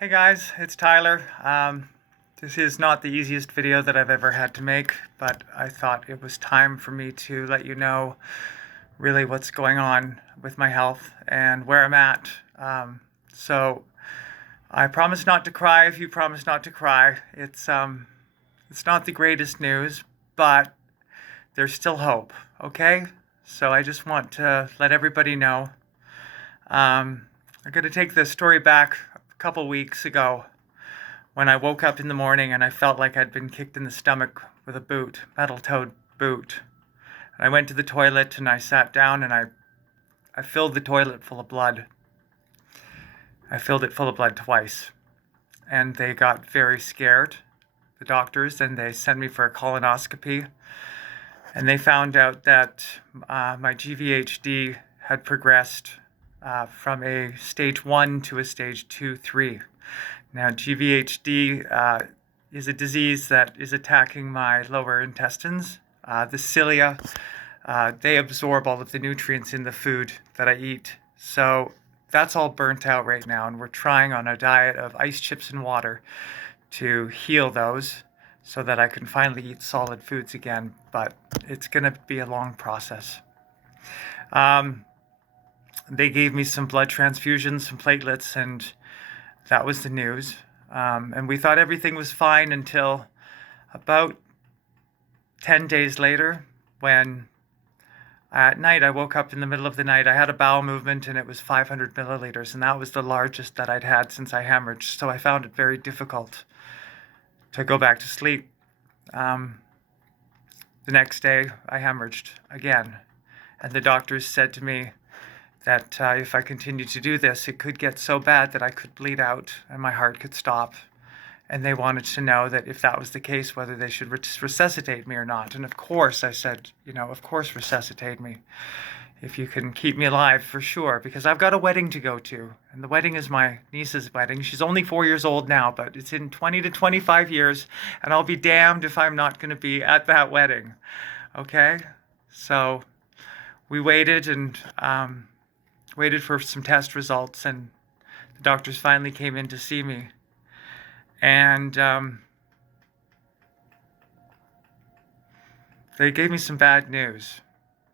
Hey guys, it's Tyler. This is not the easiest video that I've ever had to make, but I thought it was time for me to let you know really what's going on with my health and where I'm at. So I promise not to cry if you promise not to cry. It's not the greatest news, but there's still hope, okay? So I just want to let everybody know. I'm going to take the story back a couple weeks ago when I woke up in the morning and I felt like I'd been kicked in the stomach with a boot, metal-toed boot. And I went to the toilet and I sat down and I filled the toilet full of blood. I filled it full of blood twice. And they got very scared, the doctors, and they sent me for a colonoscopy. And they found out that my GVHD had progressed from a stage 1 to a stage 2, 3. Now, GVHD is a disease that is attacking my lower intestines. The cilia, they absorb all of the nutrients in the food that I eat. So that's all burnt out right now, and we're trying on a diet of ice chips and water to heal those so that I can finally eat solid foods again, but it's going to be a long process. They gave me some blood transfusions, some platelets, and that was the news. And we thought everything was fine until about 10 days later, when at night I woke up in the middle of the night. I had a bowel movement and it was 500 milliliters, and that was the largest that I'd had since I hemorrhaged. So I found it very difficult to go back to sleep. The next day I hemorrhaged again, and the doctors said to me that if I continued to do this, it could get so bad that I could bleed out and my heart could stop. And they wanted to know that if that was the case, whether they should resuscitate me or not. And of course, I said, of course, resuscitate me. If you can keep me alive, for sure, because I've got a wedding to go to. And the wedding is my niece's wedding. She's only 4 years old now, but it's in 20 to 25 years. And I'll be damned if I'm not going to be at that wedding. Okay? So we waited and waited for some test results, and the doctors finally came in to see me. And they gave me some bad news.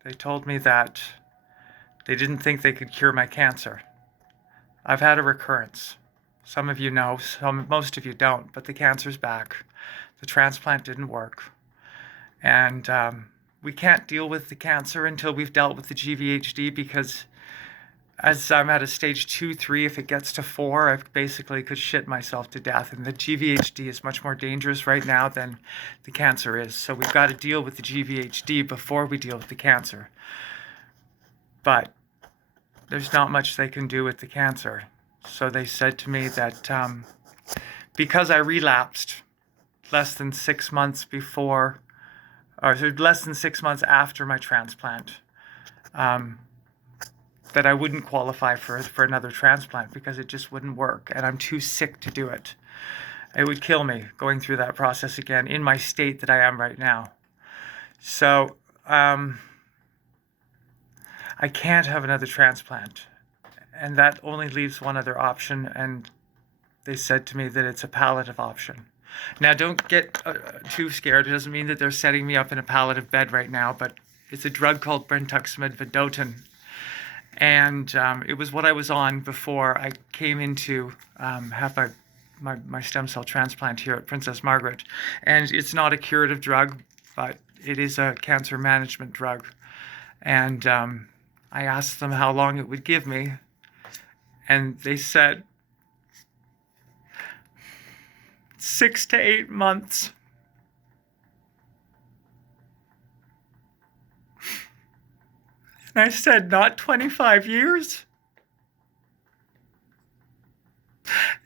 They told me that they didn't think they could cure my cancer. I've had a recurrence. Some of you know, most of you don't, but the cancer's back. The transplant didn't work. And we can't deal with the cancer until we've dealt with the GVHD, because as I'm at a stage 2, 3, if it gets to 4, I basically could shit myself to death. And the GVHD is much more dangerous right now than the cancer is. So we've got to deal with the GVHD before we deal with the cancer. But there's not much they can do with the cancer. So they said to me that because I relapsed less than 6 months before, or less than 6 months after my transplant, that I wouldn't qualify for another transplant because it just wouldn't work, and I'm too sick to do it. It would kill me going through that process again in my state that I am right now. So I can't have another transplant, and that only leaves one other option, and they said to me that it's a palliative option. Now, don't get too scared. It doesn't mean that they're setting me up in a palliative bed right now, but it's a drug called brentuximab vedotin. And it was what I was on before I came into have my stem cell transplant here at Princess Margaret. And it's not a curative drug, but it is a cancer management drug. And I asked them how long it would give me, and they said 6 to 8 months. And I said, not 25 years?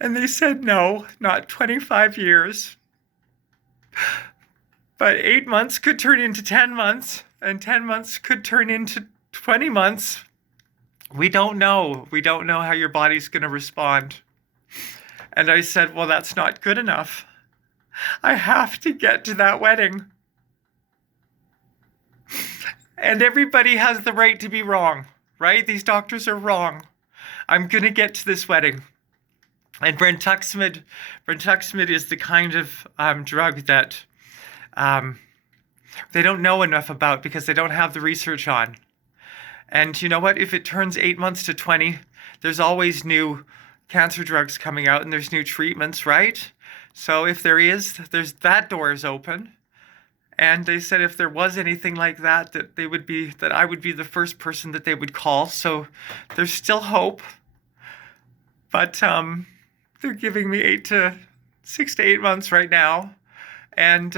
And they said, no, not 25 years. But 8 months could turn into 10 months, and 10 months could turn into 20 months. We don't know. We don't know how your body's going to respond. And I said, well, that's not good enough. I have to get to that wedding. And everybody has the right to be wrong, right? These doctors are wrong. I'm going to get to this wedding. And brentuximab is the kind of drug that um, they don't know enough about because they don't have the research on. And you know what? If it turns 8 months to 20, there's always new cancer drugs coming out and there's new treatments, right? So if there's that door is open. And they said if there was anything like that, that I would be the first person that they would call. So there's still hope. But they're giving me 6 to 8 months right now. And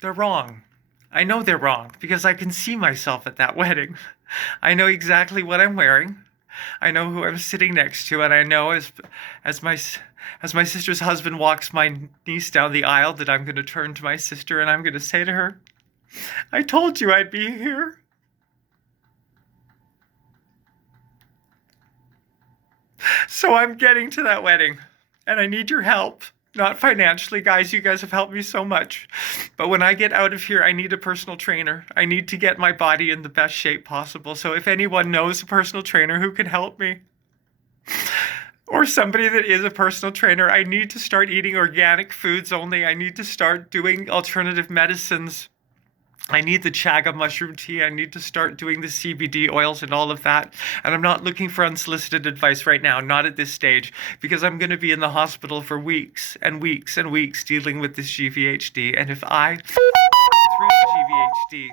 they're wrong. I know they're wrong because I can see myself at that wedding. I know exactly what I'm wearing. I know who I'm sitting next to, and I know as my sister's husband walks my niece down the aisle that I'm going to turn to my sister and I'm going to say to her, "I told you I'd be here." So I'm getting to that wedding, and I need your help. Not financially, guys. You guys have helped me so much. But when I get out of here, I need a personal trainer. I need to get my body in the best shape possible. So if anyone knows a personal trainer who can help me, or somebody that is a personal trainer, I need to start eating organic foods only. I need to start doing alternative medicines. I need the chaga mushroom tea. I need to start doing the CBD oils and all of that. And I'm not looking for unsolicited advice right now, not at this stage, because I'm going to be in the hospital for weeks and weeks and weeks dealing with this GVHD. And if I through the GVHD,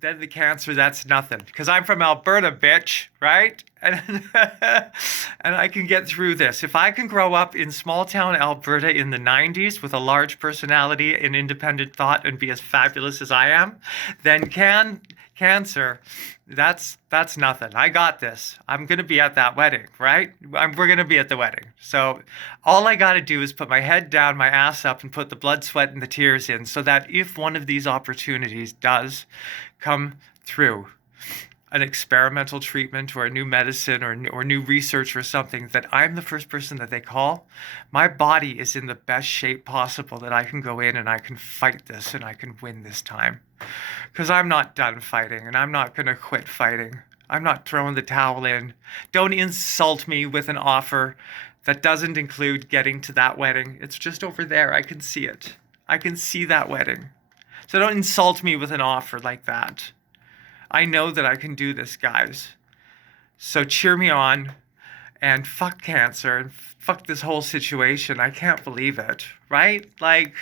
then the cancer, that's nothing. Because I'm from Alberta, bitch, right? And I can get through this. If I can grow up in small town Alberta in the 90s with a large personality and independent thought and be as fabulous as I am, then cancer, that's nothing. I got this. I'm going to be at that wedding, right? We're going to be at the wedding. So all I got to do is put my head down, my ass up, and put the blood, sweat, and the tears in so that if one of these opportunities does come through, an experimental treatment or a new medicine or new research or something, that I'm the first person that they call, my body is in the best shape possible that I can go in and I can fight this and I can win this time. Because I'm not done fighting and I'm not going to quit fighting. I'm not throwing the towel in. Don't insult me with an offer that doesn't include getting to that wedding. It's just over there. I can see it. I can see that wedding. So don't insult me with an offer like that. I know that I can do this, guys. So cheer me on and fuck cancer and fuck this whole situation. I can't believe it, right? Like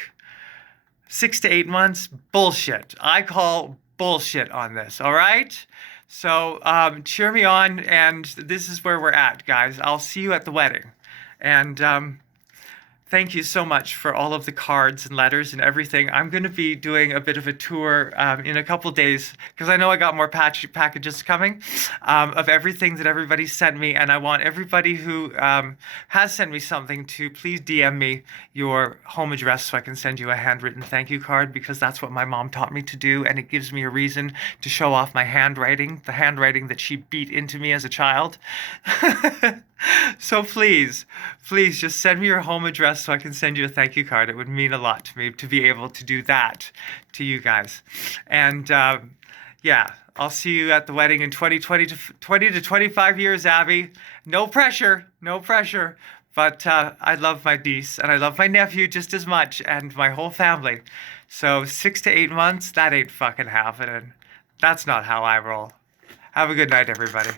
6 to 8 months, bullshit. I call bullshit on this, all right? So cheer me on, and this is where we're at, guys. I'll see you at the wedding. And thank you so much for all of the cards and letters and everything. I'm going to be doing a bit of a tour in a couple days because I know I got more packages coming of everything that everybody sent me. And I want everybody who has sent me something to please DM me your home address so I can send you a handwritten thank you card, because that's what my mom taught me to do. And it gives me a reason to show off my handwriting, the handwriting that she beat into me as a child. So please just send me your home address so I can send you a thank you card. It would mean a lot to me to be able to do that to you guys. And yeah, I'll see you at the wedding in 20 to 25 years, Abby. No pressure. But I love my niece and I love my nephew just as much and my whole family. So 6 to 8 months, that ain't fucking happening. That's not how I roll. Have a good night, everybody.